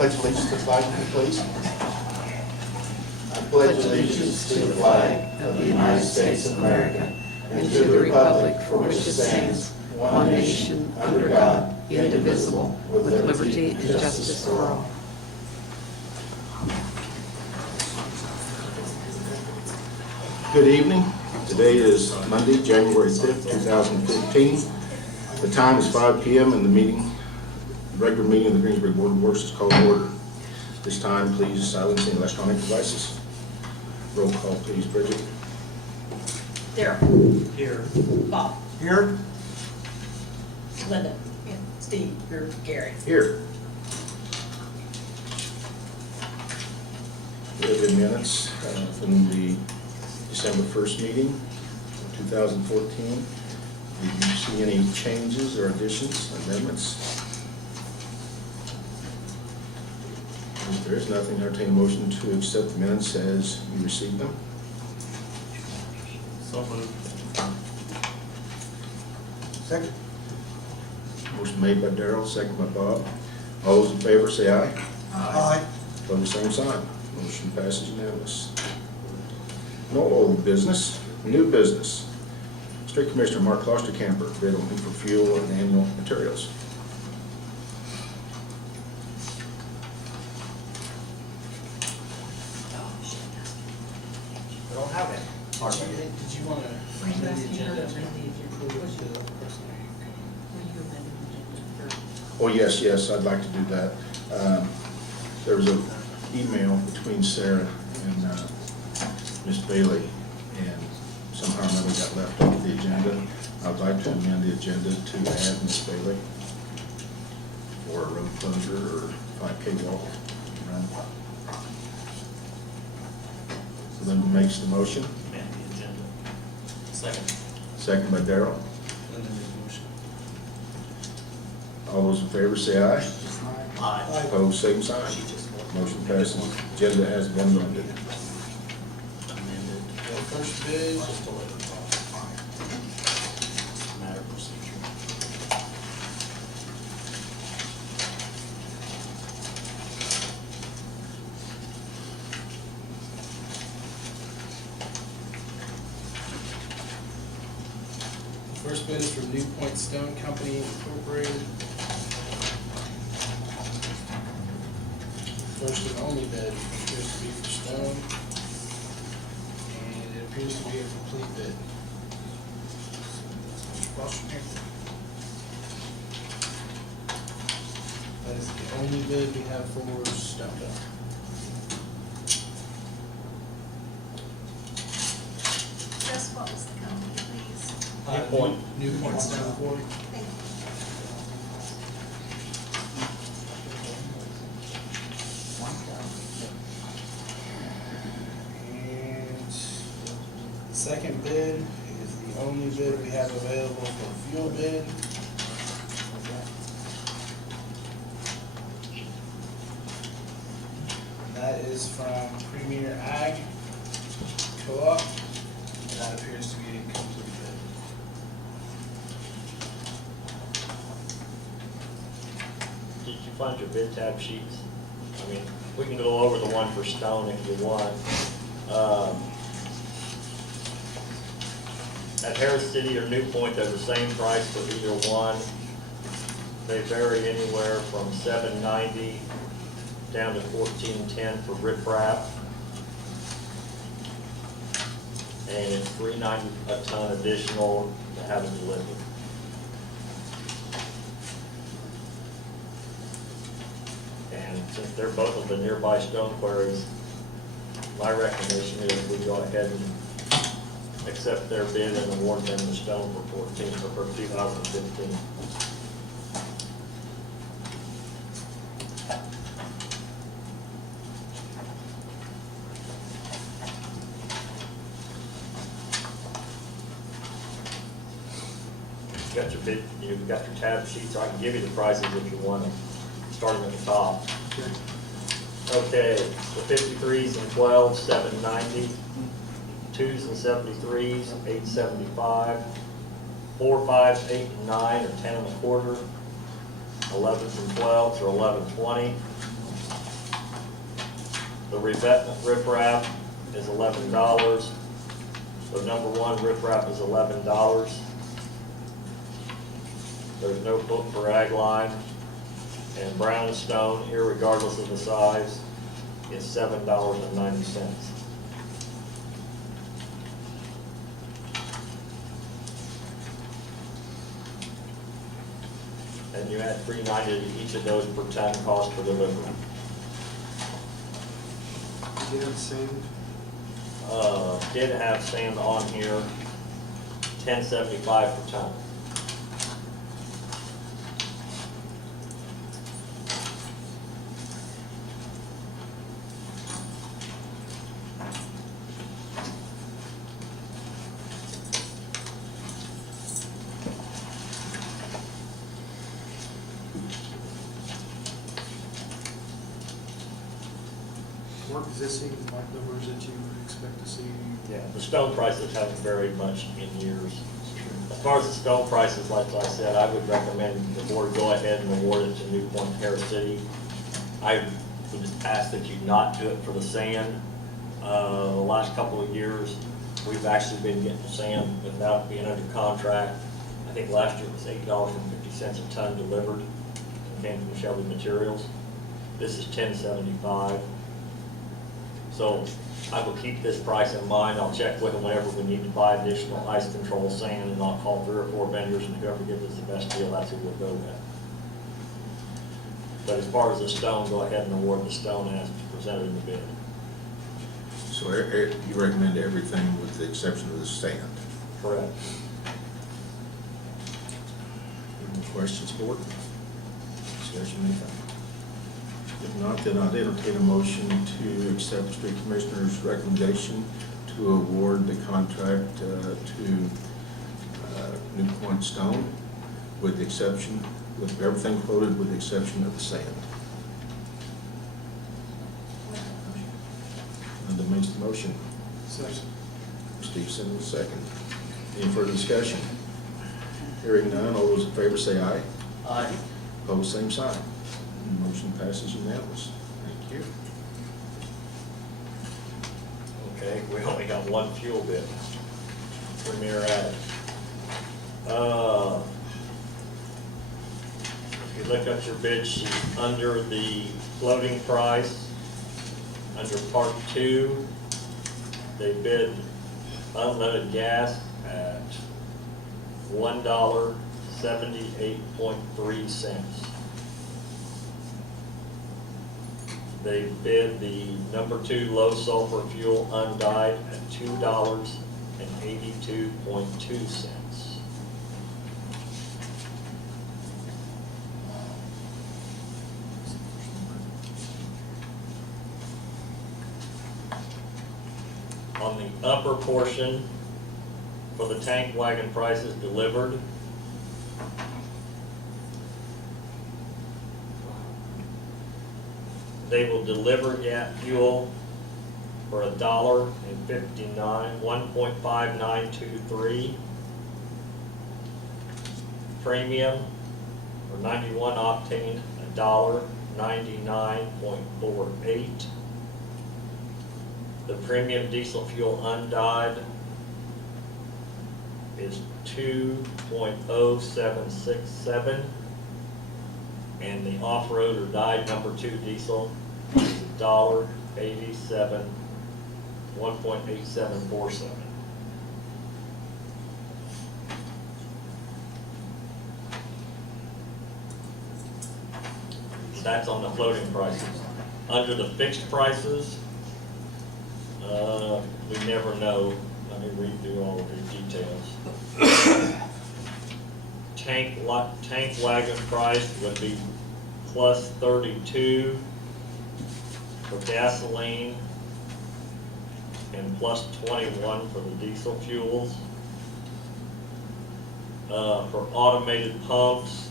Pledge allegiance to the flag, please. I pledge allegiance to the flag of the United States of America and to the republic for which it stands, one nation, under God, indivisible, with liberty and justice for all. Good evening. Today is Monday, January 5th, 2015. The time is 5 p.m. and the regular meeting of the Greensburg Board of Works is called to order. This time, please silence any electronic devices. Roll call, please, Bridget. Daryl. Here. Bob. Here. Linda. Here. Steve. Here. Gary. Here. We have the minutes from the December 1st meeting of 2014. Did you see any changes or additions, amendments? If there is nothing, I entertain a motion to accept the minutes as you received them. So moved. Second. Motion made by Darrell, second by Bob. All those in favor say aye. Aye. Opposed, same sign. Motion passes unanimous. No old business, new business. Street Commissioner Mark Klosterkemper, bid opening for fuel and annual materials. I don't have it. Did you want to amend the agenda? Oh, yes, I'd like to do that. There was an email between Sarah and Miss Bailey, and somehow or another got left off the agenda. I'd like to amend the agenda to add Miss Bailey for a road closure or 5K walk run. So then makes the motion. Amend the agenda. Second. Second by Darrell. Linda made the motion. All those in favor say aye. Aye. Opposed, same sign. Motion passes. Agenda has been amended. Amended. First bid. Just to let it go. Matter of procedure. First bid is from New Point Stone Company Incorporated. First and only bid appears to be for stone, and it appears to be a complete bid. That is the only bid we have for stone. Just what was the company, please? New Point. New Point Stone Quarry. Thank you. And the second bid is the only bid we have available for fuel bid. And that is from Premier Ag Co-op, and that appears to be a complete bid. Did you find your bid tab sheets? I mean, we can go over the one for stone if you want. At Harris City or New Point, they're the same price for either one. They vary anywhere from $7.90 down to $14.10 for riprap. And it's $3.90 a ton additional to have it delivered. And since they're both of the nearby stone quarries, my recommendation is we go ahead and accept their bid and award them the stone for 2015. Got your bid, you've got your tab sheet, so I can give you the prices if you want them, starting at the top. Okay, the 53s and 12s, $7.90. 2s and 73s, $8.75. 4, 5, 8, and 9 are 10 1/4. 11s and 12s are $11.20. The revetment riprap is $11. So number one riprap is $11. There's no book for ag line. And brown stone, irregardless of the size, is $7.90. And you add $3.90 to each of those per ton cost for delivery. Did you have sand? Did have sand on here, $10.75 per ton. Mark, does this seem like numbers that you would expect to see? Yeah, the stone prices haven't varied much in years. As far as the stone prices, like I said, I would recommend the board go ahead and award it to New Point Harris City. I would just ask that you not do it for the sand. The last couple of years, we've actually been getting sand without being under contract. I think last year it was $8.50 a ton delivered. It came from Shelby Materials. This is $10.75. So I will keep this price in mind. I'll check with them whenever we need to buy additional ice control sand, and I'll call 3 or 4 vendors, and whoever gives us the best deal, that's who we'll go with. But as far as the stone, go ahead and award the stone as presented in the bid. So you recommend everything with the exception of the sand? Correct. Any questions, board? Discussion, anything? If not, then I'd entertain a motion to accept the street commissioner's recommendation to award the contract to New Point Stone with the exception, with everything quoted with the exception of the sand. Linda makes the motion. Second. Steve Simmons, second. Any further discussion? Hearing none, all those in favor say aye. Aye. Opposed, same sign. Motion passes unanimous. Thank you. Okay, we only got one fuel bid. Premier Ag. If you look at your bid sheet, under the floating price, under part 2, they bid unleaded gas at $1.78.3. They bid the number 2 low sulfur fuel undyed at $2.82.2. On the upper portion, for the tank wagon prices delivered, they will deliver gas fuel for $1.59, 1.5923. Premium or 91 octane, $1.99.48. The premium diesel fuel undyed is 2.0767. And the off-road or dyed number 2 diesel is $1.87, 1.8747. That's on the floating prices. Under the fixed prices, we never know. Let me read through all of these details. Tank wagon price would be plus 32 for gasoline and plus 21 for the diesel fuels. For automated pumps,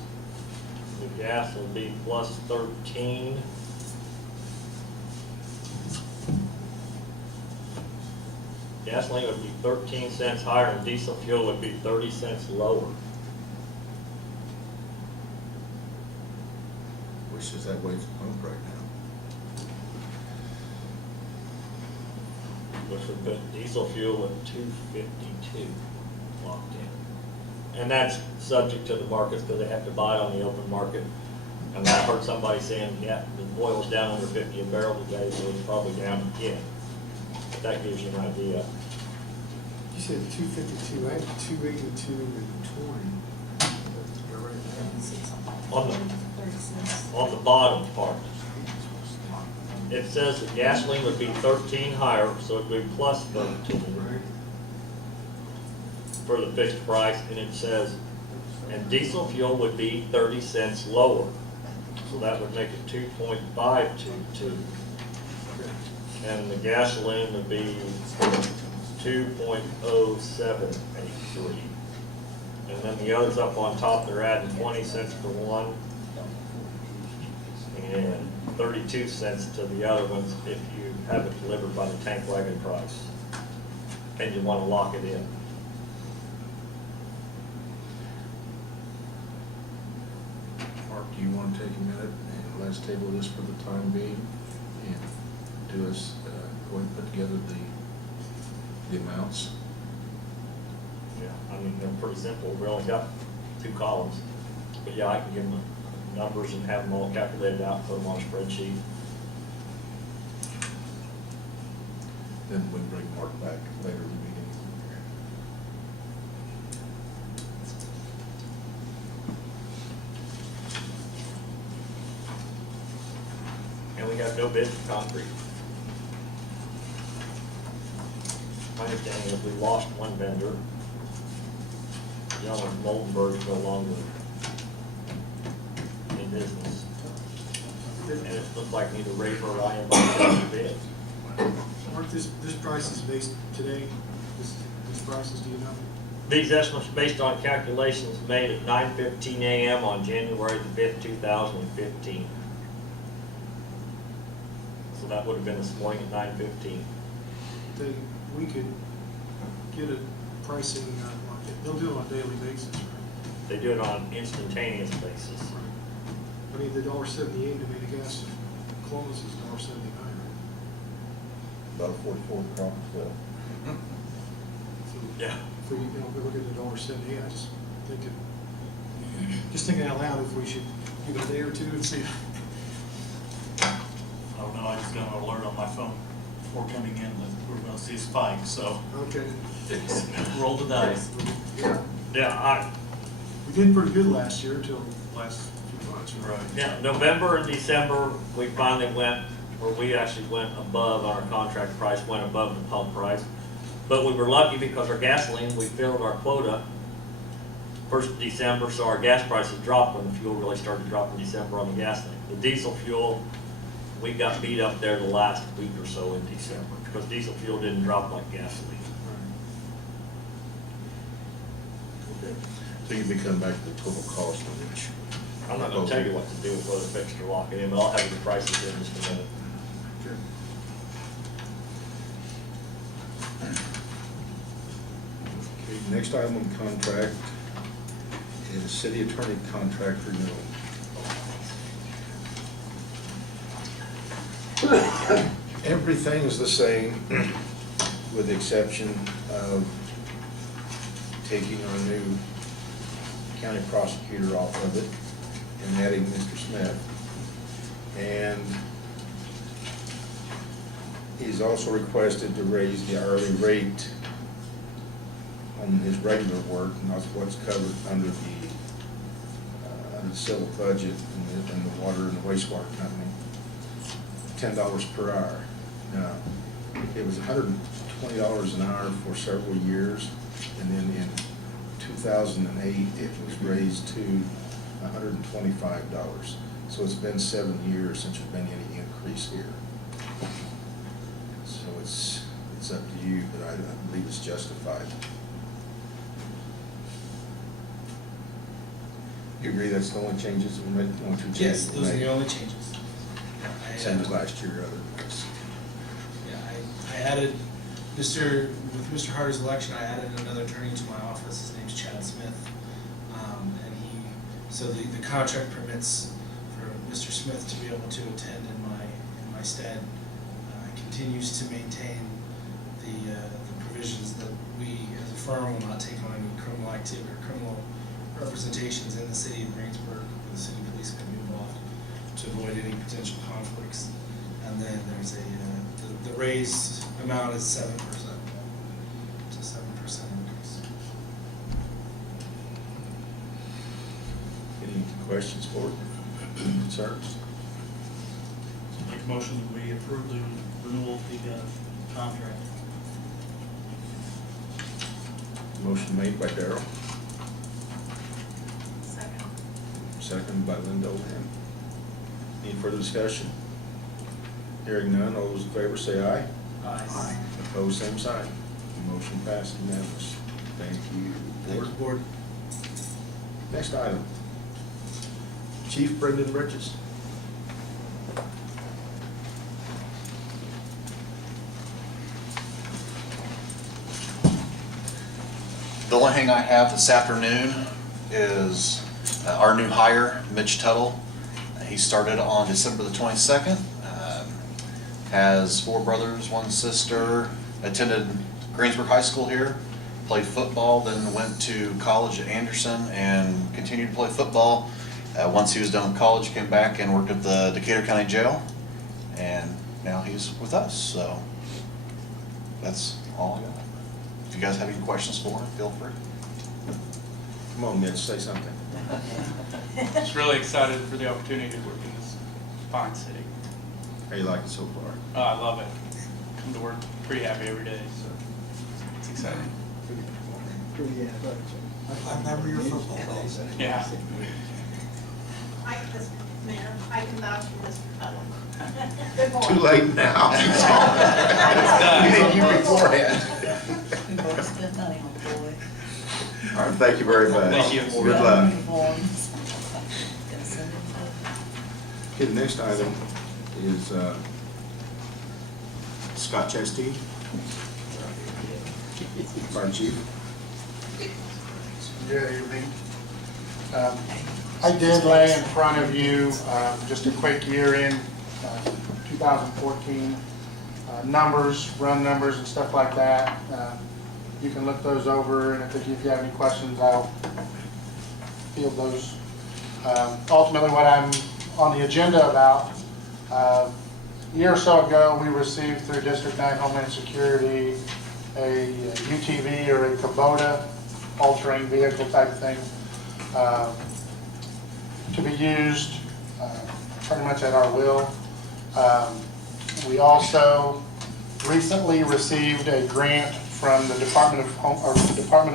the gas will be plus 13. Gasoline would be 13 cents higher and diesel fuel would be 30 cents lower. Which is that way to pump right now. which would put diesel fuel at $2.52 locked in. And that's subject to the markets because they have to buy it on the open market. And I heard somebody saying, yeah, the oil was down under 50 a barrel today, so it's probably down again. But that gives you an idea. You said 252, I had 282 and 20. On the bottom part, it says that gasoline would be 13 higher, so it'd be plus 13 for the fixed price, and it says, and diesel fuel would be 30 cents lower. So that would make it 2.522. And the gasoline would be 2.0783. And then the others up on top, they're adding 20 cents for one and 32 cents to the other ones if you have it delivered by the tank wagon price and you want to lock it in. Mark, do you want to take a minute and let's table this for the time being and do us, go and put together the amounts? Yeah, I mean, they're pretty simple. We only got 2 columns. But yeah, I can give them the numbers and have them all calculated out, put them on a spreadsheet. Then we bring Mark back later in the meeting. And we got no bid for concrete. My understanding is we lost one vendor. Young Moldenberg's no longer in business. And it looks like neither Raver or I am going to bid. Mark, this price is based today, these prices, do you know? These estimates are based on calculations made at 9:15 a.m. on January the 5th, 2015. So that would have been this morning at 9:15. We could get a pricing, they'll do it on a daily basis, right? They do it on an instantaneous basis. I mean, the $1.78 to make the gas in Columbus is $1.79, right? About 44 across, so. So Yeah. if we, if we look at the $1.78, I just thinking out loud if we should give it a day or two and see. I don't know, I just got an alert on my phone before coming in that we're gonna see a spike, so Okay. roll the dice. Yeah, Yeah, we did pretty good last year until last few months, right? Right. yeah, November and December, we finally went, or we actually went above our contract price, went above the pump price. But we were lucky because our gasoline, we filled our quota first of December, so our gas prices dropped when the fuel really started to drop in December on the gasoline. The diesel fuel, we got beat up there the last week or so in December because diesel fuel didn't drop like gasoline. Okay. So you be coming back to the total cost of each. I'm not gonna tell you what to do with whether fixed or lock it in, but I'll have the prices in just a minute. Okay. Okay, next item on the contract is city attorney contract renewal. Everything is the same with the exception of taking our new county prosecutor off of it and adding Mr. Smith. And he's also requested to raise the hourly rate on his regular work, and that's what's covered under the civil budget and the water and the wastewater company, $10 per hour. Now, it was $120 an hour for several years, and then in 2008, it was raised to $125. So it's been 7 years since there's been any increase here. So it's up to you, but I believe it's justified. You agree that's the only changes we made, the only two changes? Yes, we those are made? the only changes. Same as last year, other than this. Yeah, I added, with Mr. Harder's election, I added another attorney to my office. His name's Chad Smith. So the contract permits for Mr. Smith to be able to attend in my stead. Continues to maintain the provisions that we as a firm will not take on any criminal activity or criminal representations in the city of Greensburg. The city police can be involved to avoid any potential conflicts. And then there's the raised amount is 7%. It's a 7% increase. Any questions for it? Concerns? Make a motion that we approve the renewal of the contract. Motion made by Darrell, Second. second by Linda Oland. Any further discussion? Hearing none, all those in favor say aye. Aye. Opposed, same sign. Motion passed unanimous. Thank you, Thank Board. you, Board. Next item. Chief Brendan Bridges. The only thing I have this afternoon is our new hire, Mitch Tuttle. He started on December the 22nd. Has 4 brothers, 1 sister, attended Greensburg High School here, played football, then went to college at Anderson and continued to play football. Once he was done with college, came back and worked at the Decatur County Jail, and now he's with us, so that's all I got. If you guys have any questions for him, feel free. Come on, Mitch, say something. Just really excited for the opportunity to work in this fine city. How you like it so far? Oh, I love it. Come to work pretty happy every day, so it's exciting. I remember your football days. Yeah. Mayor, I can vouch for Mr. Tuttle. Good boy. Too late now. We need you beforehand. We both spent money on the boy. All right, thank you very much. Thank you. Good luck. Uniforms. Gonna send him to- Okay, the next item is Scott Chasteen, Fire Chief. Good evening. I did lay in front of you just a quick year-end 2014 numbers, run numbers and stuff like that. You can look those over, and if you have any questions, I'll field those. Ultimately, what I'm on the agenda about, a year or so ago, we received through District 9 Homeland Security a UTV or a Kabota all-terrain vehicle type thing to be used pretty much at our will. We also recently received a grant from the Department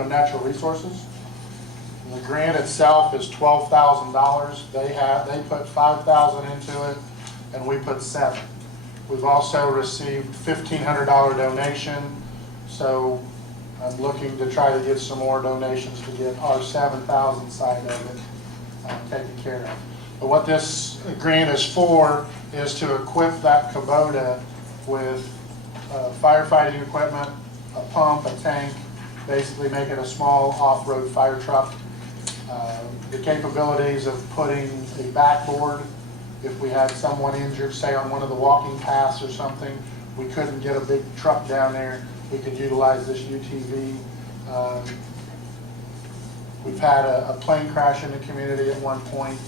of Natural Resources. The grant itself is $12,000. They put $5,000 into it, and we put $7,000. We've also received $1,500 donation, so I'm looking to try to get some more donations to get our $7,000 side of it taken care of. But what this grant is for is to equip that Kabota with firefighting equipment, a pump, a tank, basically make it a small off-road fire truck. The capabilities of putting a backboard, if we had someone injured, say on one of the walking paths or something, we couldn't get a big truck down there, we could utilize this UTV. We've had a plane crash in the community at one point.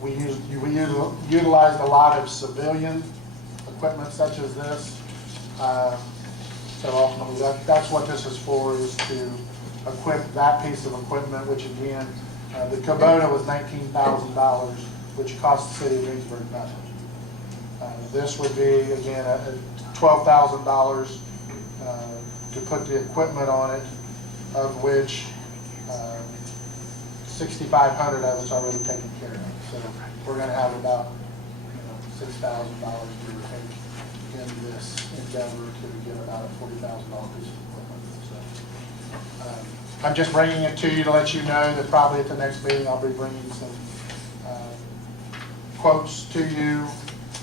We utilized a lot of civilian equipment such as this. So ultimately, that's what this is for, is to equip that piece of equipment, which again, the Kabota was $19,000, which cost the city of Greensburg nothing. This would be, again, $12,000 to put the equipment on it, of which $6,500 of it's already taken care of. So we're going to have about $6,000 give or take in this endeavor to get about a $40,000 piece of equipment. So I'm just bringing it to you to let you know that probably at the next meeting I'll be bringing some quotes to you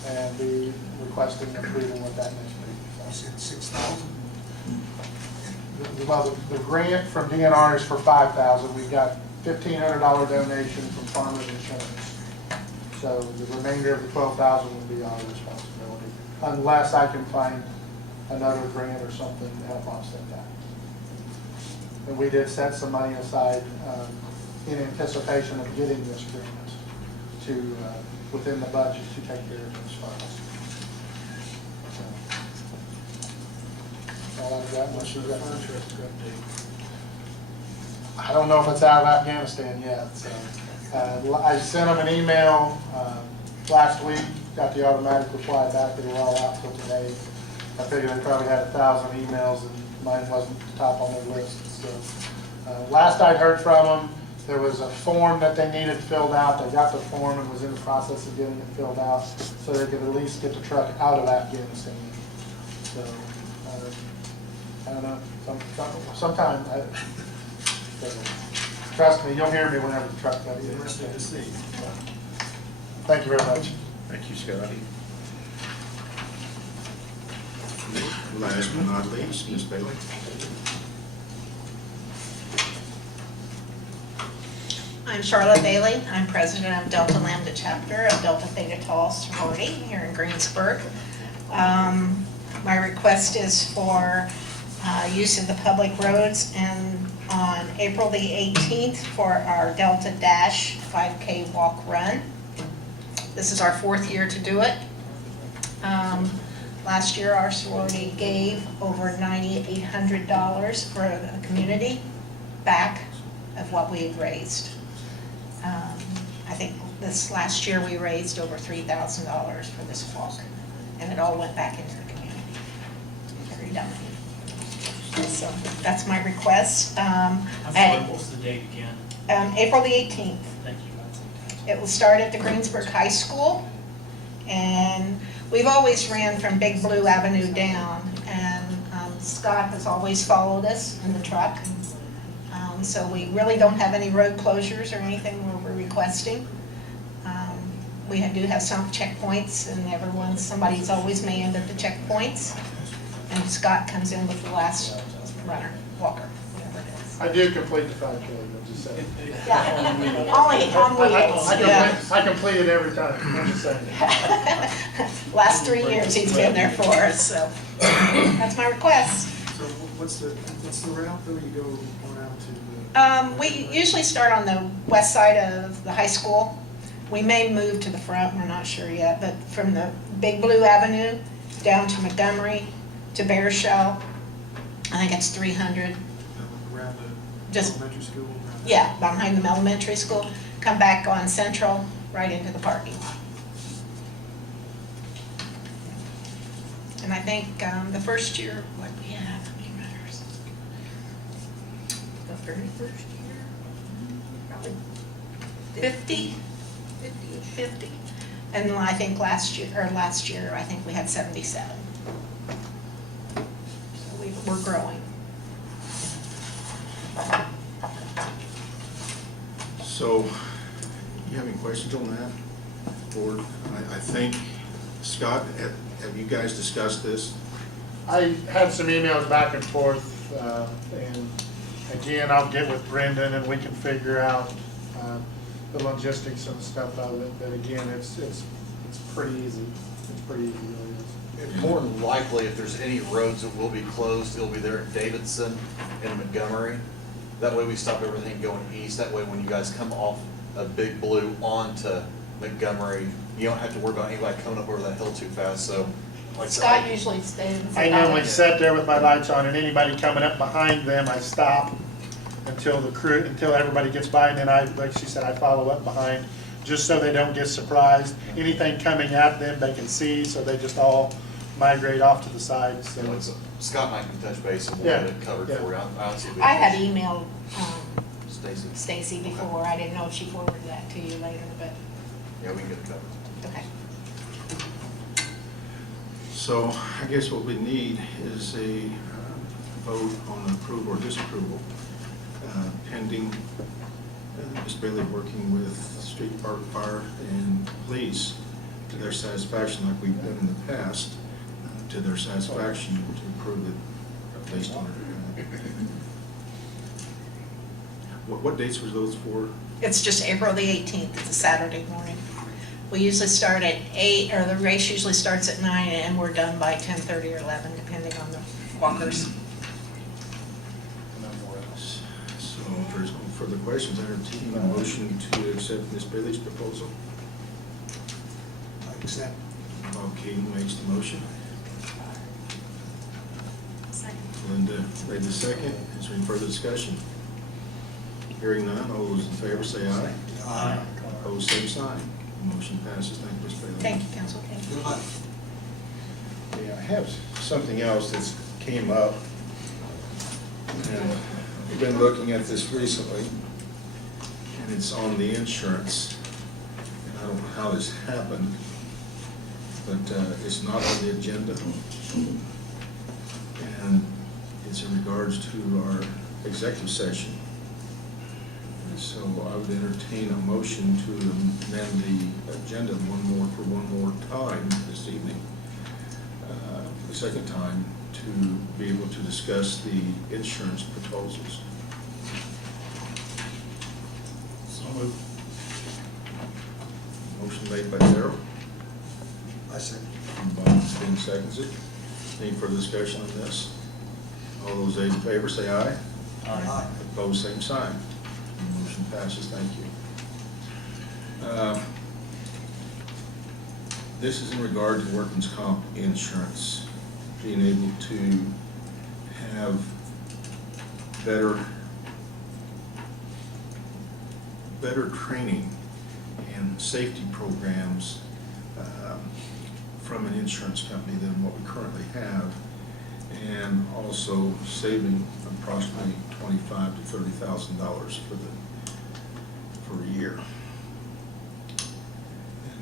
and be requesting approval with that next meeting. You said 6,000? Well, the grant from DNR is for $5,000. We've got $1,500 donation from Farmers Insurance. So the remainder of the $12,000 will be our responsibility, unless I can find another grant or something to help offset that. And we did set some money aside in anticipation of getting this grant to, within the budget to take care of those funds. So, all I've got, unless you've got I don't know if it's out of Afghanistan yet, so. I sent them an email last week, got the automatic reply back, they were all out till today. I figured they probably had 1,000 emails and mine wasn't top on their list, so. Last I'd heard from them, there was a form that they needed filled out. They got the form and was in the process of getting it filled out so they could at least get the truck out of Afghanistan. So, I don't know, sometime, trust me, you'll hear me whenever the truck comes in. Interesting to see. Thank you very much. Thank you, Scotty. Last but not least, Ms. Bailey. I'm Charlotte Bailey. I'm president of Delta Lambda chapter of Delta Theta Tau sorority here in Greensburg. My request is for use of the public roads and on April the 18th for our Delta Dash 5K walk run. This is our 4th year to do it. Last year our sorority gave over $9,800 for the community back of what we had raised. I think this last year we raised over $3,000 for this walk, and it all went back into the community. Very done. So that's my request. I'm sorry, what was the date again? April the 18th. Thank you. It will start at the Greensburg High School, and we've always ran from Big Blue Avenue down, and Scott has always followed us in the truck. So we really don't have any road closures or anything where we're requesting. We do have some checkpoints, and somebody's always manned at the checkpoints. And Scott comes in with the last runner, walker, whatever it is. I do complete the 5K, I'm just saying. Yeah, only on wheels, yeah. I complete it every time, I'm just saying. Last 3 years he's been there for us, so that's my request. So what's the route, though, you go around to the? We usually start on the west side of the high school. We may move to the front, we're not sure yet, but from the Big Blue Avenue down to Montgomery to Bear Shell, I think it's 300. Around the Just- elementary school? around Yeah, behind the elementary school, come back on Central, right into the parking lot. And I think the first year, what we have, how many runners? The very first year, probably 50? 50. And I think last year, I think we had 77. So we're growing. So, you have any questions on that, Board? I think, Scott, have you guys discussed this? I had some emails back and forth, and again, I'll get with Brendan and we can figure out the logistics and stuff of it, but again, it's pretty easy. It's pretty easy, really is. More than likely, if there's any roads that will be closed, it'll be there at Davidson and Montgomery. That way we stop everything going east. That way when you guys come off of Big Blue onto Montgomery, you don't have to worry about anybody coming up over that hill too fast, so. Like I said, Scott usually stays. I normally sit there with my lights on, and anybody coming up behind them, I stop until everybody gets by, and then like she said, I follow up behind, just so they don't get surprised. Anything coming at them, they can see, so they just all migrate off to the sides. So like, so Scott and I can touch base and we'll Yeah, get it covered yeah. for you. I don't see a big I had issue. emailed Stacy. Stacy before. I didn't know if she forwarded that to you later, but Yeah, we can get it covered. okay. So, I guess what we need is a vote on approval or disapproval, pending Ms. Bailey working with Street Park Fire and Police to their satisfaction, like we've done in the past, to their satisfaction to approve it based on what dates were those for? It's just April the 18th. It's a Saturday morning. We usually start at 8, or the race usually starts at 9, and we're done by 10:30 or 11, depending on the walkers. So if there's no further questions, I entertain a motion to accept Ms. Bailey's proposal. I accept. Bob Keating makes the motion. Second. Linda made the second. Is there any further discussion? Hearing none, all those in favor say aye. Aye. Opposed, same sign. Motion passes. Thank you, Ms. Bailey. Thank you, Council. Thank you. Good luck. Yeah, I have something else that's came up. And we've been looking at this recently, and it's on the insurance. And I don't know how this happened, but it's not on the agenda. And it's in regards to our executive session. And so I would entertain a motion to amend the agenda for one more time this evening. The second time, to be able to discuss the insurance proposals. So moved. Motion made by Darrell. I second. Bob Steen seconds it. Any further discussion on this? All those in favor say aye. Aye. Opposed, same sign. Motion passes. Thank you. This is in regard to workman's comp insurance, being able to have better training and safety programs from an insurance company than what we currently have, and also saving approximately $25,000 to $30,000 for a year.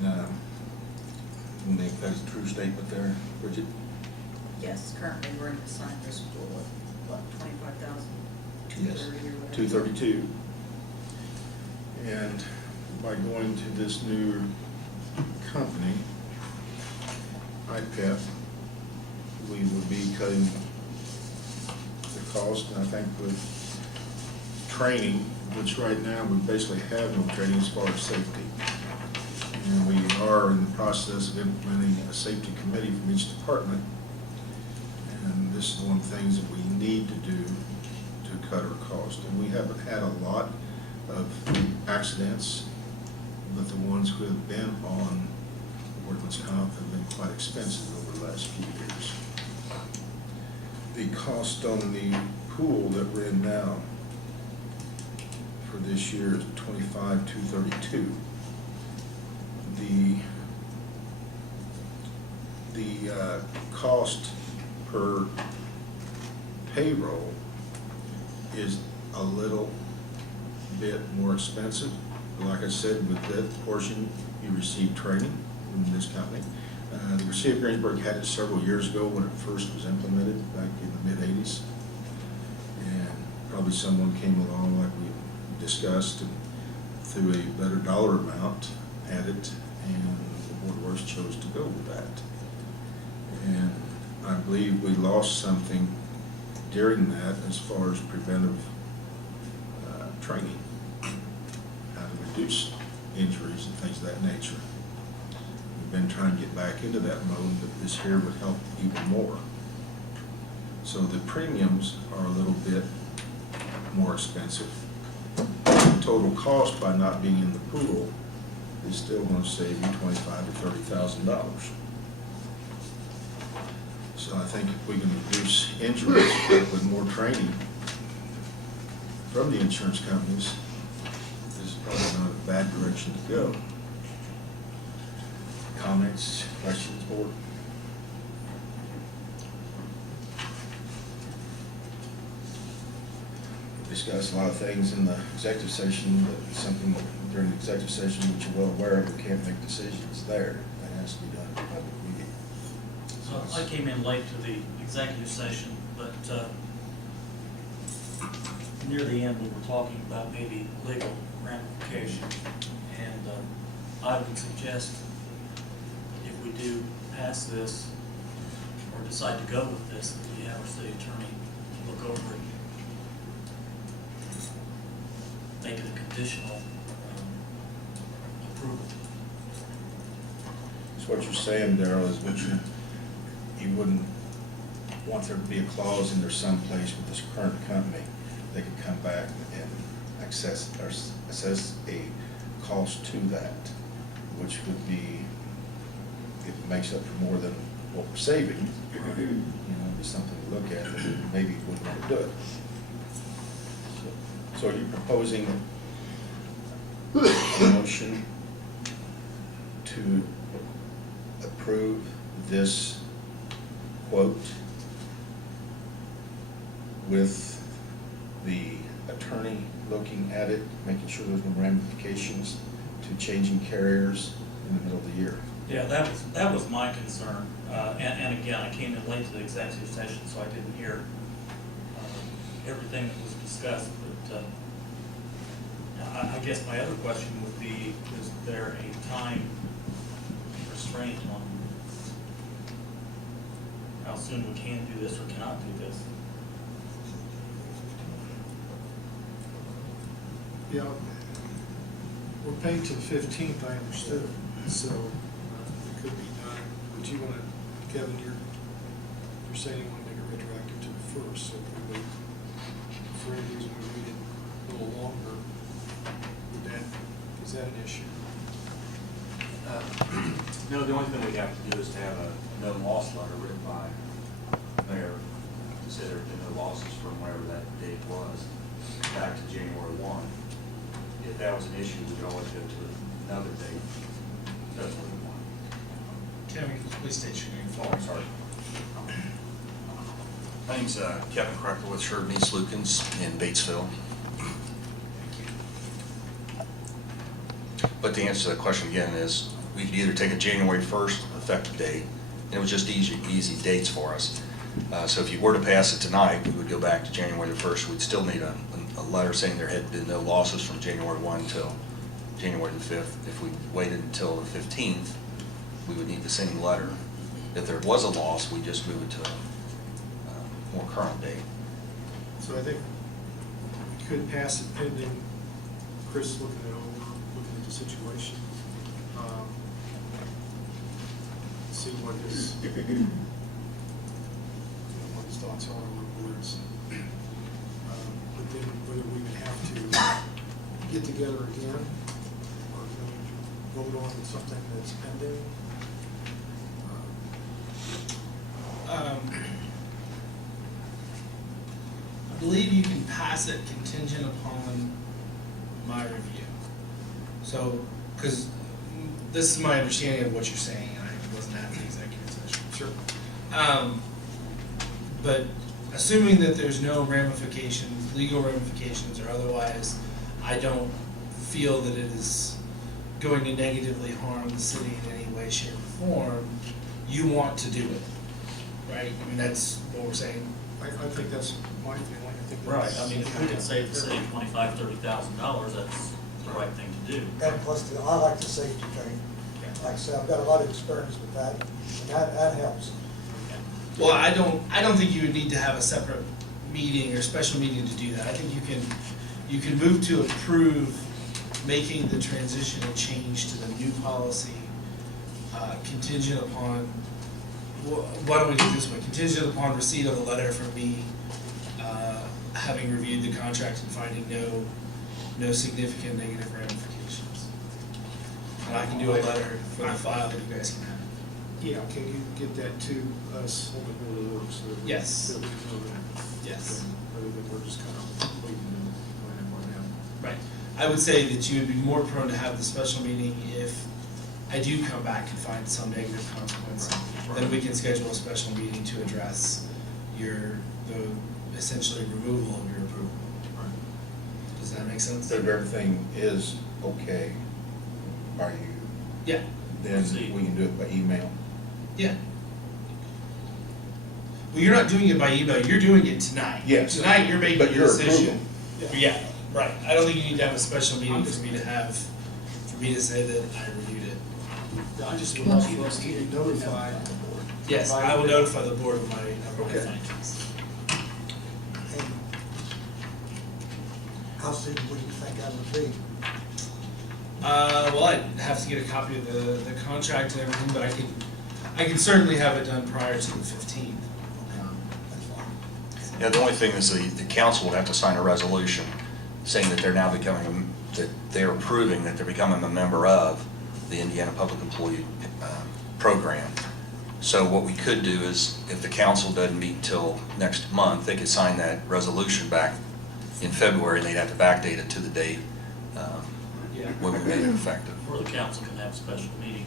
And I think that's a true statement there, Bridget. Yes, currently we're in the Cypress school at, what, 25,000? Yes, 230 or whatever. 232. And by going to this new company, IPEP, we would be cutting the cost, and I think with training, which right now we basically have no training as far as safety. And we are in the process of implementing a safety committee from each department. And this is one of the things that we need to do to cut our cost. And we haven't had a lot of accidents, but the ones who have been on workman's comp have been quite expensive over the last few years. The cost on the pool that we're in now for this year is $25,232. The cost per payroll is a little bit more expensive. Like I said, with that portion, you receive training from this company. The City of Greensburg had it several years ago when it first was implemented back in the mid-'80s. And probably someone came along like we discussed and threw a better dollar amount at it, and the Board of Works chose to go with that. And I believe we lost something during that as far as preventive training, how to reduce injuries and things of that nature. We've been trying to get back into that mode, but this here would help even more. So the premiums are a little bit more expensive. The total cost by not being in the pool is still going to save you $25,000 to $30,000. So I think if we can reduce injuries with more training from the insurance companies, this is probably not a bad direction to go. Comments, questions, board? We discussed a lot of things in the executive session, but something during the executive session which you're well aware of, we can't make decisions there. That has to be done in a public meeting. So I came in late to the executive session, but near the end, we were talking about maybe legal ramifications. And I would suggest if we do pass this or decide to go with this, that we have our city attorney look over it, make it a conditional approval. what you're saying, Darrell, is what you wouldn't want there to be a clause in there someplace with this current company. They could come back and assess a cost to that, which would be, if it makes up for more than what we're saving, be something to look at, that maybe wouldn't want to do it. So are you proposing a motion to approve this quote with the attorney looking at it, making sure there's no ramifications to changing carriers in the middle of the year? Yeah, that was my concern. And again, I came in late to the executive session, so I didn't hear everything that was discussed. But I guess my other question would be, is there a time restraint on how soon we can do this or cannot do this? Yeah, we're paid till the 15th, I understood, so it could be done. But you want to, Kevin, you're saying you want to make it retroactive to the 1st, so if we wait for any reason we waited a little longer, is that an issue? No, the only thing we have to do is to have a no loss letter written by the mayor to say there have been no losses from wherever that date was, back to January 1. If that was an issue, we could always go to another date. That's what we want. Kevin, please state your name. Oh, I'm sorry. My name's Kevin Kreckler with Herbert East Lukens in Batesville. But the answer to that question again is we could either take a January 1st effective date, and it was just easy dates for us. So if you were to pass it tonight, we would go back to January the 1st. We'd still need a letter saying there had been no losses from January 1 till January the 5th. If we waited until the 15th, we would need the same letter. If there was a loss, we just move it to a more current date. So I think we could pass it pending Chris looking it over, looking at the situation. See what his, what his thoughts are on the boards. But then whether we would have to get together again or vote on something that's pending. I believe you can pass it contingent upon my review. So, because this is my understanding of what you're saying, and I wasn't at the executive session. Sure. But assuming that there's no ramifications, legal ramifications or otherwise, I don't feel that it is going to negatively harm the city in any way, shape, or form, you want to do it, right? I mean, that's what we're saying. I think that's my feeling. I think Right, that's, I mean, if we can save the city $25,000-$30,000, that's the right thing to do. And plus, I like the safety thing. Like I said, I've got a lot of experience with that, and that helps. Well, I don't think you would need to have a separate meeting or special meeting to do that. I think you can move to approve making the transition and change to the new policy contingent upon, why don't we do it this way, contingent upon receipt of a letter from me having reviewed the contract and finding no significant negative ramifications. And I can do a letter for the file that you guys can have. yeah, can you get that to us on the board of works? So that we- Yes. that we know that? Yes. Rather than we're just kind of waiting and planning right now. Right. I would say that you would be more prone to have the special meeting if I do come back and find some negative consequence. Then we can schedule a special meeting to address the essentially removal of your approval. Does that make sense? So if everything is okay, are you, Yeah. then we can do it by email? Yeah. Well, you're not doing it by email, you're doing it tonight. Yes. Tonight, you're making But a your decision. approval. Yeah, right. I don't think you need to have a special meeting for me to say that I reviewed it. I just would like for us to be notified. Yes, I will notify the board of my Okay. findings. And how soon would you think that would be? Well, I'd have to get a copy of the contract and everything, but I can certainly have it done prior to the 15th. That's fine. Yeah, the only thing is the council will have to sign a resolution saying that they're now becoming, that they're approving that they're becoming a member of the Indiana Public Employee Program. So what we could do is, if the council doesn't meet until next month, they could sign that resolution back in February, and they'd have to backdate it to the date Yeah. when we made it effective. Or the council can have a special meeting.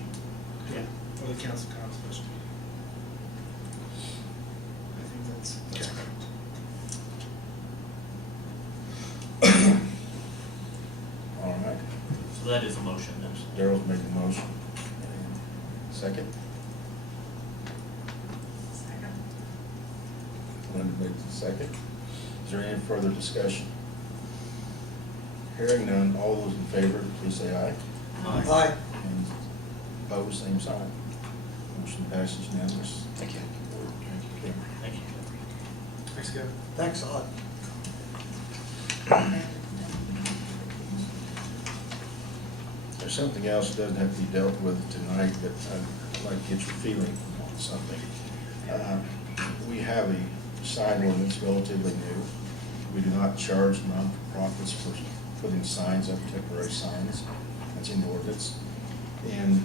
Yeah. Or the council conference special meeting. I think that's correct. All right, So that is a motion then. Daryl's making a motion. Second, Second. Linda makes the second. Is there any further discussion? Hearing none, all those in favor, please say aye. Aye. And opposed, same sign. Motion passes unanimous. Thank you. Thank you, Kim. Thank you. Thanks, Kevin. Thanks a lot. There's something else that doesn't have to be dealt with tonight that I'd like to get your feeling on something. We have a sign ordinance relatively new. We do not charge non-profits for putting signs up, temporary signs. That's in the ordinance. And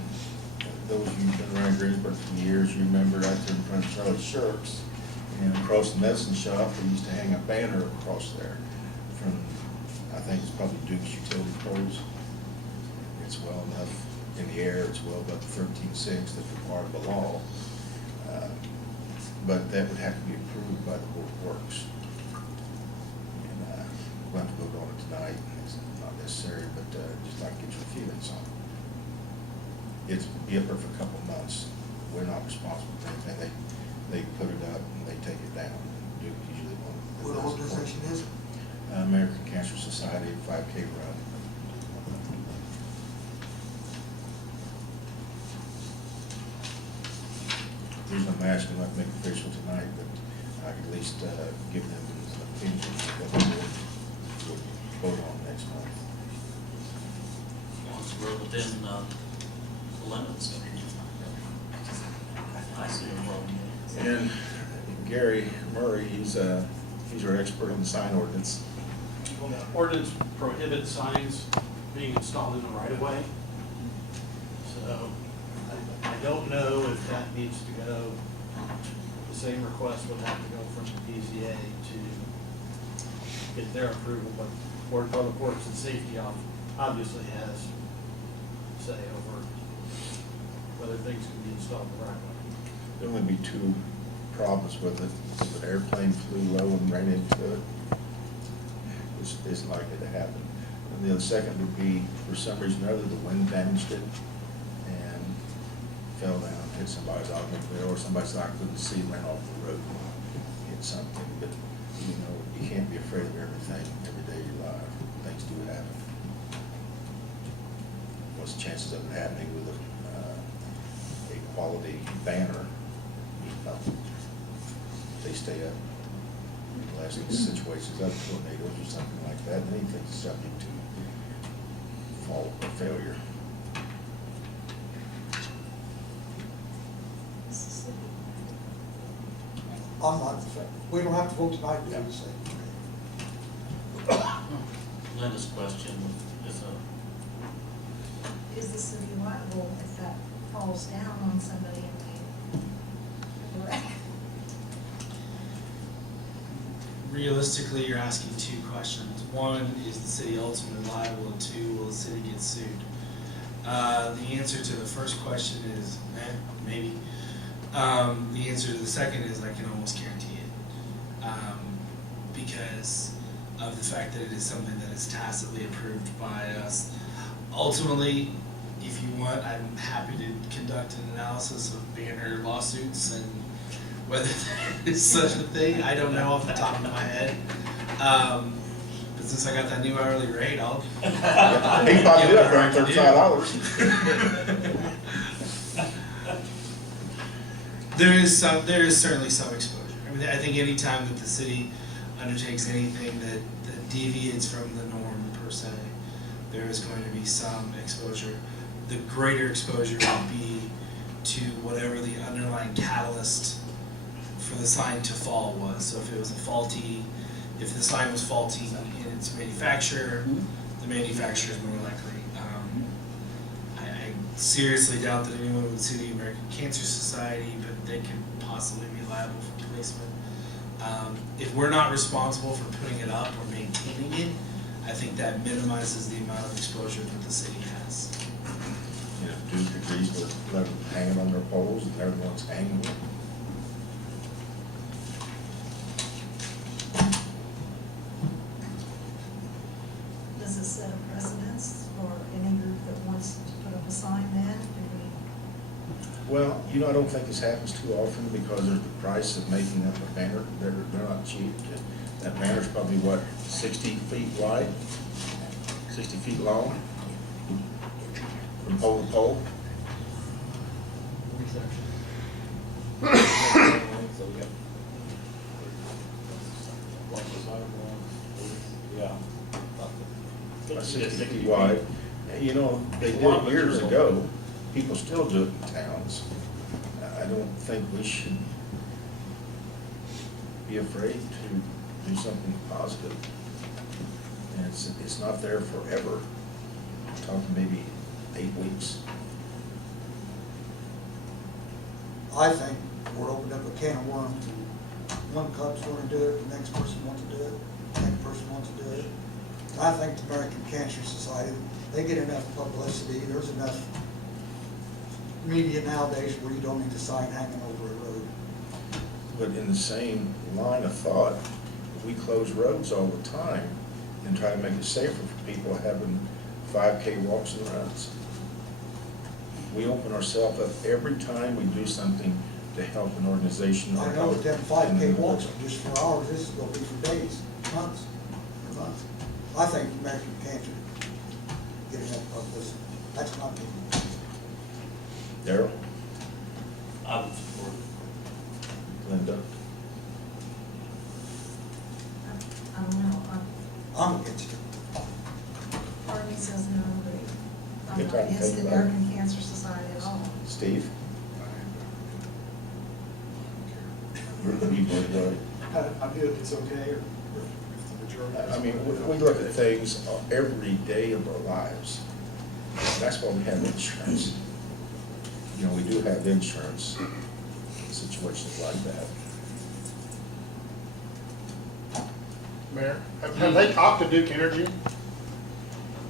those of you who've been around Greensburg for years, you remember right there in front of Charlie Shirks and across the medicine shop, we used to hang a banner across there from, I think it's probably Duke's Utility Poles. It's well enough in the air, it's well above the 13.6 that's required by law. But that would have to be approved by the Board of Works. And we'll have to vote on it tonight, it's not necessary, but just like to get your feelings on it. It's be up there for a couple of months, we're not responsible for anything, they put it up and they take it down. Duke usually one. What organization is it? American Cancer Society 5K run. The reason I'm asking, not to make it official tonight, but I could at least give them an opinion of what we'll vote on next month. Once we're within the limits. I see a problem. And Gary Murray, he's our expert on the sign ordinance. Well, the ordinance prohibits signs being installed in the right of way. So I don't know if that needs to go, the same request would have to go from the BZA to get their approval, but Board of Public Works and Safety obviously has say over whether things can be installed the right way. There'll only be two problems with it. If an airplane flew low and ran into it, it's likely to happen. And the second would be, for some reason or other, the wind damaged it and fell down, hit somebody's automobile, or somebody's not couldn't see, ran off the road, hit something. But, you know, you can't be afraid of everything every day of your life. Things do happen. What's the chances of it happening with a quality banner? They stay up. Last situations, other tornadoes or something like that, anything's subject to fault or failure. I'm not, we don't have to vote tonight, we have to say. Linda's question is Is the city liable if that falls down on somebody and they wreck? Realistically, you're asking two questions. One, is the city ultimately liable? And two, will the city get sued? The answer to the first question is, maybe. The answer to the second is I can almost guarantee it. Because of the fact that it is something that is tacitly approved by us. Ultimately, if you want, I'm happy to conduct an analysis of banner lawsuits and whether there is such a thing. I don't know off the top of my head. But since I got that new hourly rate, I'll. He probably did for $35. There is certainly some exposure. I mean, I think any time that the city undertakes anything that deviates from the norm per se, there is going to be some exposure. The greater exposure would be to whatever the underlying catalyst for the sign to fall was. So if it was if the sign was faulty in its manufacturer, the manufacturer is more likely. I seriously doubt that anyone would sue the American Cancer Society, but they could possibly be liable for placement. If we're not responsible for putting it up or maintaining it, I think that minimizes the amount of exposure that the city has. You know, Duke agrees to let them hang it on their poles and everyone's hanging it. Does it set a precedence for any group that wants to put up a sign then? Well, you know, I don't think this happens too often because there's the price of making up a banner. They're not cheap. That banner's probably, what, 60 feet wide? 60 feet long? From pole to pole? About 60 feet wide. And, you know, they did it years ago. People still do it in towns. I don't think we should be afraid to do something positive. And it's not there forever. I'm talking maybe 8 weeks. I think we're opening up a can of worms. One club's going to do it, the next person wants to do it, the next person wants to do it. I think the American Cancer Society, they get enough publicity, there's enough media nowadays where you don't need a sign hanging over a road. But in the same line of thought, we close roads all the time and try to make it safer for people having 5K walks and runs. We open ourselves up every time we do something to help an organization. I know that them 5K walks are just for hours, this is going to be for days, months, for months. I think American Cancer get enough publicity. That's my opinion. Daryl? I would support it. Linda? I don't know, I'm against it. part of me says no, but I'm Good not time to against think the about it. American Cancer Society at all. Steve? You voted right. I feel it's okay, or if the majority. I mean, we look at things every day of our lives. That's why we have insurance. You know, we do have insurance in situations like that. Mayor, have they talked to Duke Energy?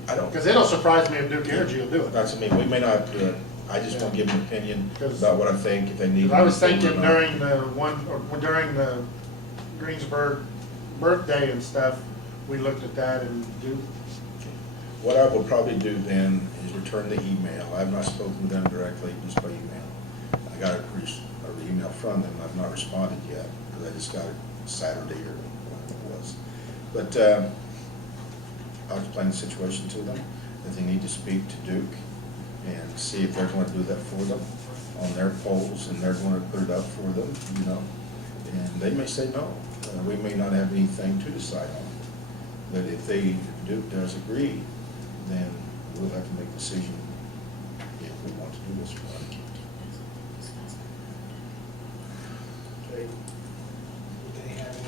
I don't. Because it'll surprise me if Duke Energy will do it. That's, I mean, we may not have to do it. I just want to give an opinion about what I think, if they need. Because I was thinking anything or during the Greensburg birthday and stuff, we looked at that and Duke. What I will probably do then is return the email. I've not spoken to them directly, just by email. I got an email from them. I've not responded yet because I just got it Saturday or whatever it was. But I'll explain the situation to them, that they need to speak to Duke and see if they're going to do that for them on their polls, and they're going to put it up for them, you know. And they may say no. We may not have anything to decide on. But if Duke does agree, then we'll have to make a decision if we want to do this or not. Okay. Would they have any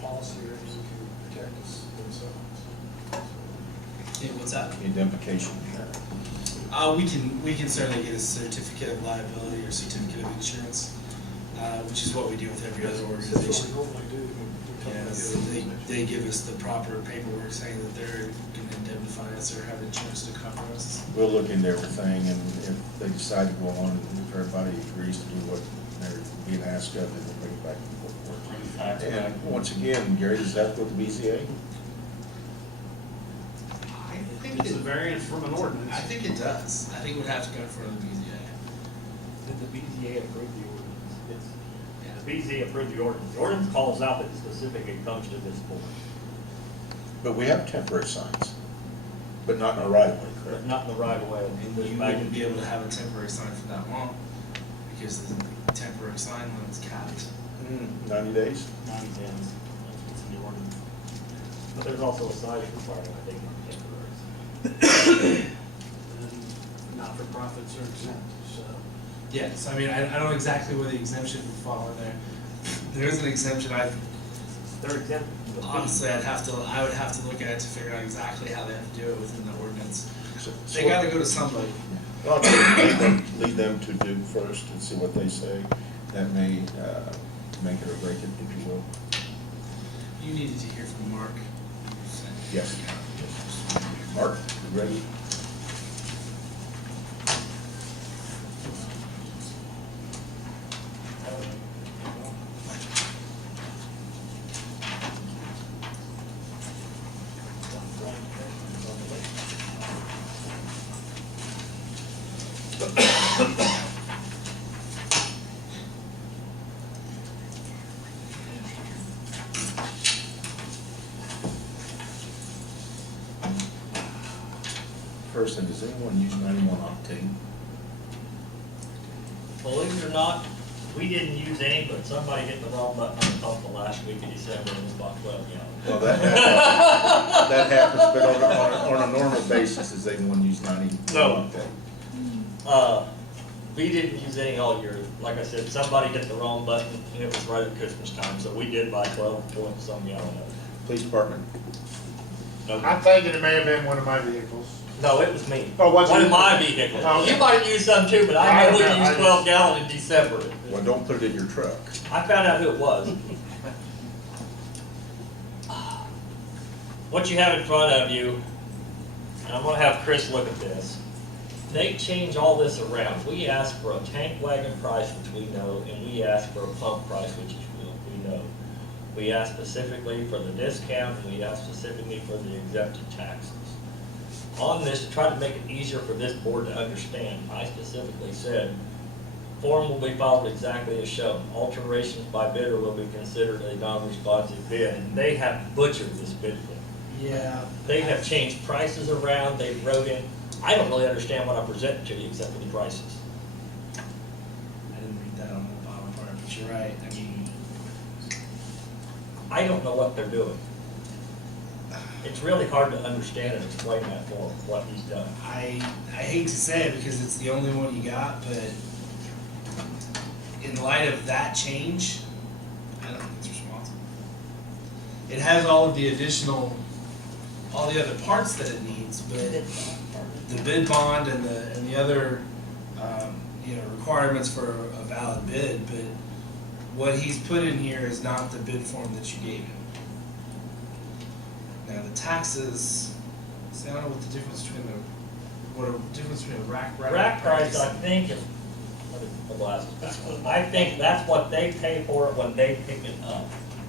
policy or anything to protect us themselves? Yeah, what's that? Indemnification. We can certainly get a certificate of liability or certificate of insurance, which is what we do with every other organization. That's what we normally do. Yes, they give us the proper paperwork saying that they're going to indemnify us or have insurance to cover us. We'll look into everything, and if they decide to go on, if everybody agrees to do what they're being asked of, then we'll bring it back to the board. And once again, Gary, does that go to BZA? I think It's a variance from an ordinance. I think it does. I think it would have to go in front of the BZA. Did the BZA approve the ordinance? The BZA approved the ordinance. The ordinance calls out that specifically comes to this board, But we have temporary signs, but not in a right of way, but correct? not in the right of way. And you wouldn't be able to have a temporary sign for that long because the temporary sign limit's capped. 90 days? 90 days. That's what's in the ordinance. But there's also a size requirement, I think, on temporaries. And not-for-profits are exempt, so. Yes, I mean, I don't know exactly where the exemption would fall in there. There is an exemption, They're exempt. from the fee. honestly, I would have to look at it to figure out exactly how they have to do it within the ordinance. So- They gotta go to somebody. Well, lead them to Duke first and see what they say. That may make it or break it, if you will. You needed to hear from Mark. Yes. Mark, you ready? First, and does anyone use 91 octane? Believe it or not, we didn't use any, but somebody hit the wrong button on the pump the last week in December and it was about 12 gallons. Well, that happens, but on a normal basis, does anyone use 91 No. octane? We didn't use any all year. Like I said, somebody hit the wrong button and it was right at Christmas time, so we did buy 12 point some gallon of it. Police department? Nope. I'm thinking it may have been one of my vehicles. No, it was me. Oh, was One it? of my vehicles. Oh, okay. You might have used some too, but I I know don't we know. used I 12 gallon in December. Well, don't put it in your truck. I found out who it was. What you have in front of you, and I'm gonna have Chris look at this. They change all this around. We ask for a tank wagon price, which we know, and we ask for a pump price, which we know. We ask specifically for the discount, and we ask specifically for the exempted taxes. On this, to try to make it easier for this board to understand, I specifically said, form will be followed exactly as shown. Alterations by bidder will be considered a non-responsive bid, and they have butchered this bid thing. Yeah. They have changed prices around, they wrote in, I don't really understand what I'm presenting to you except for the prices. I didn't read that on the bottom part, but you're right. I mean, I don't know what they're doing. It's really hard to understand and explain that for him, what he's done. I hate to say it because it's the only one you got, but in light of that change, I don't think it's responsible. It has all of the additional, all the other parts that it needs, but the bid bond and the other, requirements for a valid bid, but what he's put in here is not the bid form that you gave him. Now, the taxes, see, I don't know what the difference between the rack Rack price, I think, is, let me put my glasses back on. I think that's what they pay for it when they pick it up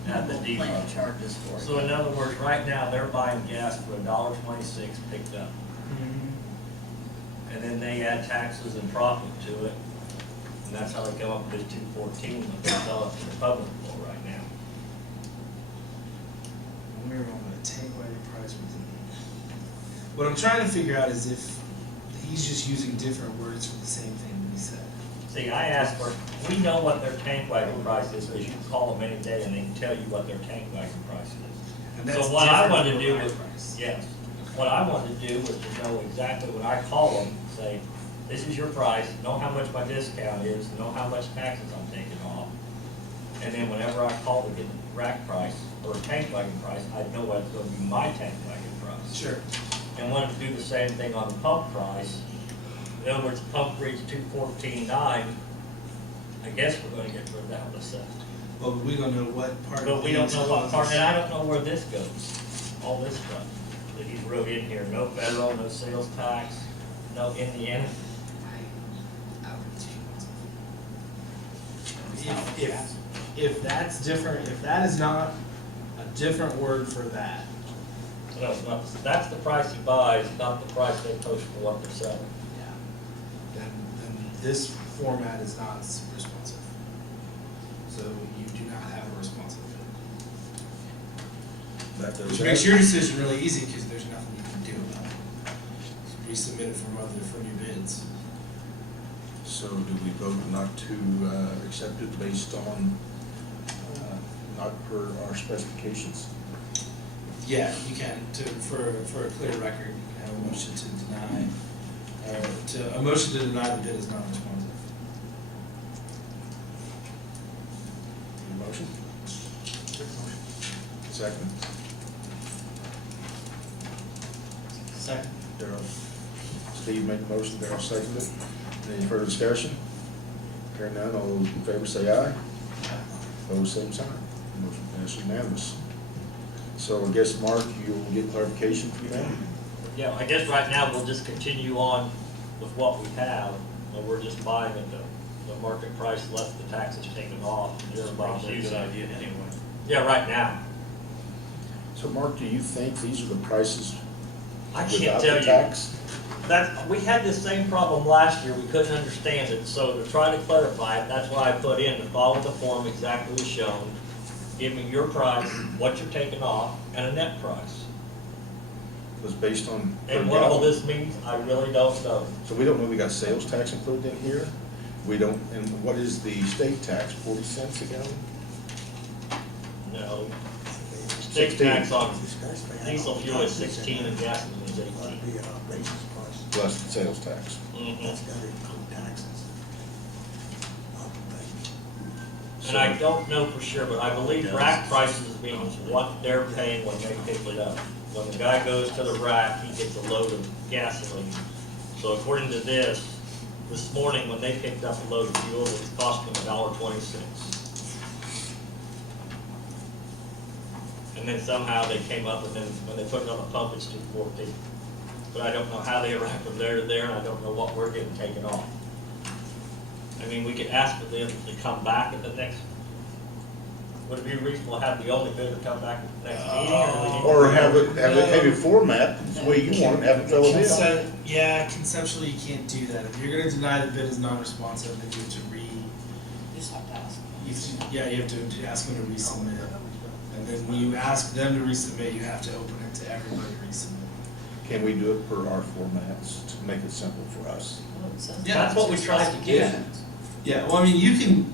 at the depot. Plan charges for it. So in other words, right now, they're buying gas for $1.26 picked up. And then they add taxes and profit to it, and that's how they come up with this $2.14 that they sell it to the public for right now. We were on the tank wagon price within. What I'm trying to figure out is if he's just using different words for the same thing that he said. See, I asked for, we know what their tank wagon price is, because you can call them any day and they can tell you what their tank wagon price And is. that's So what I different wanted to from do rack was, price. yes, what I wanted to do was to know exactly when I call them, say, this is your price, know how much my discount is, know how much taxes I'm taking off. And then whenever I call to get the rack price or tank wagon price, I know what it's gonna be my tank wagon price. Sure. And wanted to do the same thing on the pump price. In other words, pump reads $2.14.9, I guess we're gonna get rid of that one set. Well, but we don't know what part of But we don't know what part, causes- and I don't know where this goes, all this stuff that he's wrote in here, no federal, no sales tax, no Indiana. If that's different, if that is not a different word for that, No, it's not, that's the price he buys, not the price they post for what they're selling. then this format is not responsive. So you do not have a responsive bid. That does Which that. makes your decision really easy because there's nothing you can do about it. Resubmit it for new bids. So do we vote not to accept it based on, not per our specifications? Yeah, you can, for a clear record, have a motion to deny, a motion to deny the bid is non-responsive. Any motion? Second. Second. Darrell. Steve made the motion, Darrell seconded it. Any further discussion? Hearing none, all those in favor say aye. Opposed, same sign. Motion passes unanimous. So I guess, Mark, you'll get clarification from that? Yeah, I guess right now we'll just continue on with what we have, and we're just buying at the market price less the taxes taken off. and everybody's Probably a good using it. idea anyway. Yeah, right now. So Mark, do you think these are the prices I can't without tell the you. tax? We had this same problem last year, we couldn't understand it, so to try to clarify it, that's why I put in to follow the form exactly as shown. Give me your price, what you're taking off, and a net price. Was based on. And what all this means, I really don't know. So we don't know we got sales tax included in here? We don't, and what is the state tax, 40 cents a gallon? No. State 16. tax on diesel fuel is 16 and gasoline is 18. The basis price, Plus the sales tax. Mhm. that's gotta include taxes. I would think. And I don't know for sure, but I believe rack prices means what they're paying when they pick it up. When the guy goes to the rack, he gets a load of gasoline. So according to this morning, when they picked up a load of fuel, it was costing them $1.26. And then somehow they came up, and then when they put it on the pump, it's $2.14. But I don't know how they arrived from there to there, and I don't know what we're getting taken off. I mean, we could ask for them to come back at the next, would it be reasonable to have the only bidder come back at the next meeting? Or have it format, the way you want it, have it fill it in. Yeah, conceptually you can't do that. If you're gonna deny the bid as non-responsive, then you have to Just have to ask. you have to ask them to resubmit. And then when you ask them to resubmit, you have to open it to everybody to resubmit. Can we do it per our formats to make it simple for us? Yeah, That's what we tried to get. Yeah, well, I mean, you can